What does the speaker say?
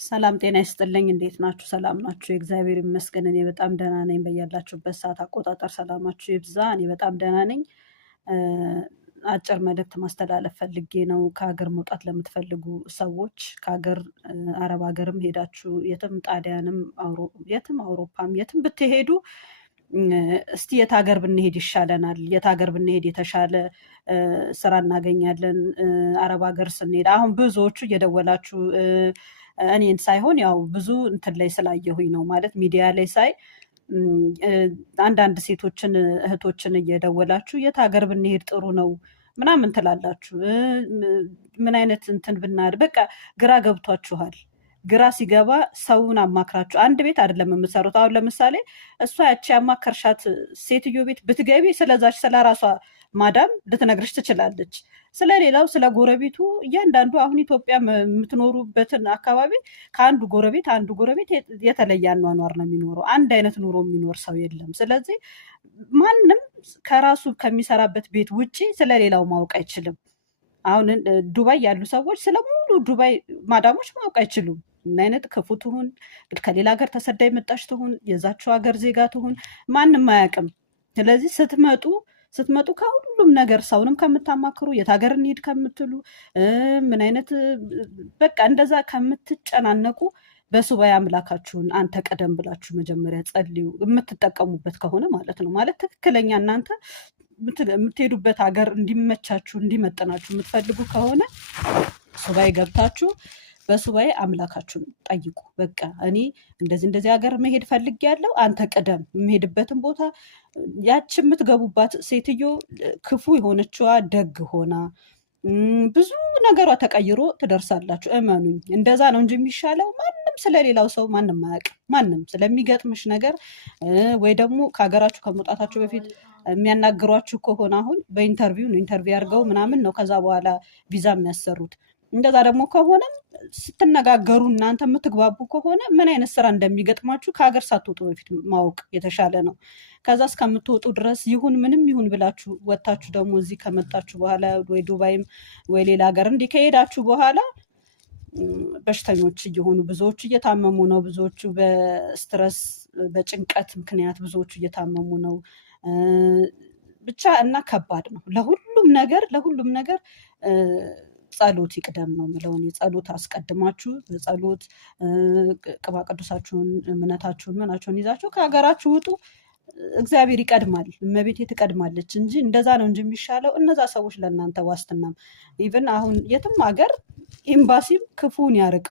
ሰላም ጤና ይስጥልኝ። እንዴት ናችሁ? ሰላም ናችሁ? እግዚአብሔር ይመስገን እኔ በጣም ደህና ነኝ። በያላችሁበት ሰዓት አቆጣጠር ሰላማችሁ ይብዛ። እኔ በጣም ደህና ነኝ። አጭር መልእክት ማስተላለፍ ፈልጌ ነው። ከሀገር መውጣት ለምትፈልጉ ሰዎች ከሀገር አረብ ሀገርም ሄዳችሁ የትም ጣሊያንም የትም አውሮፓም የትም ብትሄዱ እስቲ የት ሀገር ብንሄድ ይሻለናል? የት ሀገር ብንሄድ የተሻለ ስራ እናገኛለን? አረብ ሀገር ስንሄድ አሁን ብዙዎቹ እየደወላችሁ እኔን ሳይሆን ያው ብዙ እንትን ላይ ስላየሁኝ ነው ማለት ሚዲያ ላይ ሳይ አንዳንድ ሴቶችን እህቶችን እየደወላችሁ የት ሀገር ብንሄድ ጥሩ ነው ምናምን ትላላችሁ። ምን አይነት እንትን ብናድ በቃ ግራ ገብቷችኋል። ግራ ሲገባ ሰውን አማክራችሁ አንድ ቤት አይደለም የምትሰሩት። አሁን ለምሳሌ እሷ ያቺ ያማከርሻት ሴትዮ ቤት ብትገቢ ስለዛች ስለራሷ ማዳም ልትነግርሽ ትችላለች። ስለሌላው ስለ ጎረቤቱ እያንዳንዱ አሁን ኢትዮጵያ የምትኖሩበትን አካባቢ ከአንዱ ጎረቤት አንዱ ጎረቤት የተለየ አኗኗር ነው የሚኖረው። አንድ አይነት ኑሮ የሚኖር ሰው የለም። ስለዚህ ማንም ከራሱ ከሚሰራበት ቤት ውጪ ስለሌላው ማወቅ አይችልም። አሁን ዱባይ ያሉ ሰዎች ስለሙሉ ዱባይ ማዳሞች ማወቅ አይችሉም። ምን አይነት ክፉ ትሁን፣ ከሌላ ሀገር ተሰዳ የመጣች ትሁን፣ የዛቸው ሀገር ዜጋ ትሁን ማንም አያውቅም። ስለዚህ ስትመጡ ከሁሉም ነገር ሰውንም ከምታማክሩ የት ሀገር እንሂድ ከምትሉ ምን አይነት በቃ እንደዛ ከምትጨናነቁ በሱባኤ አምላካችሁን አንተ ቀደም ብላችሁ መጀመሪያ ጸልዩ። የምትጠቀሙበት ከሆነ ማለት ነው። ማለት ትክክለኛ እናንተ የምትሄዱበት ሀገር እንዲመቻችሁ እንዲመጥናችሁ የምትፈልጉ ከሆነ ሱባኤ ገብታችሁ በሱባኤ አምላካችሁን ጠይቁ። በቃ እኔ እንደዚህ ሀገር መሄድ ፈልጌያለሁ፣ አንተ ቅደም። የምሄድበትን ቦታ ያች የምትገቡባት ሴትዮ ክፉ የሆነችዋ ደግ ሆና ብዙ ነገሯ ተቀይሮ ትደርሳላችሁ። እመኑኝ፣ እንደዛ ነው እንጂ የሚሻለው። ማንም ስለሌላው ሰው ማንም አያውቅም። ማንም ስለሚገጥምሽ ነገር ወይ ደግሞ ከሀገራችሁ ከመውጣታችሁ በፊት የሚያናግሯችሁ ከሆነ አሁን በኢንተርቪው አድርገው ምናምን ነው ከዛ በኋላ ቪዛ የሚያሰሩት። እንደዛ ደግሞ ከሆነም ስትነጋገሩ እናንተ የምትግባቡ ከሆነ ምን አይነት ስራ እንደሚገጥማችሁ ከሀገር ሳትወጡ በፊት ማወቅ የተሻለ ነው። ከዛ እስከምትወጡ ድረስ ይሁን ምንም ይሁን ብላችሁ ወጥታችሁ ደግሞ እዚህ ከመጣችሁ በኋላ ወይ ዱባይም ወይ ሌላ ሀገር እንዲህ ከሄዳችሁ በኋላ በሽተኞች እየሆኑ ብዙዎቹ እየታመሙ ነው። ብዙዎቹ በስትረስ በጭንቀት ምክንያት ብዙዎቹ እየታመሙ ነው። ብቻ እና ከባድ ነው። ለሁሉም ነገር ጸሎት ይቅደም ነው የምለው እኔ። ጸሎት አስቀድማችሁ በጸሎት ቅባ ቅዱሳችሁን እምነታችሁን ምናችሁን ይዛችሁ ከሀገራችሁ ውጡ። እግዚአብሔር ይቀድማል፣ እመቤቴ ትቀድማለች እንጂ እንደዛ ነው እንጂ የሚሻለው። እነዛ ሰዎች ለእናንተ ዋስትናም ኢቭን አሁን የትም ሀገር ኤምባሲም ክፉን ያርቅ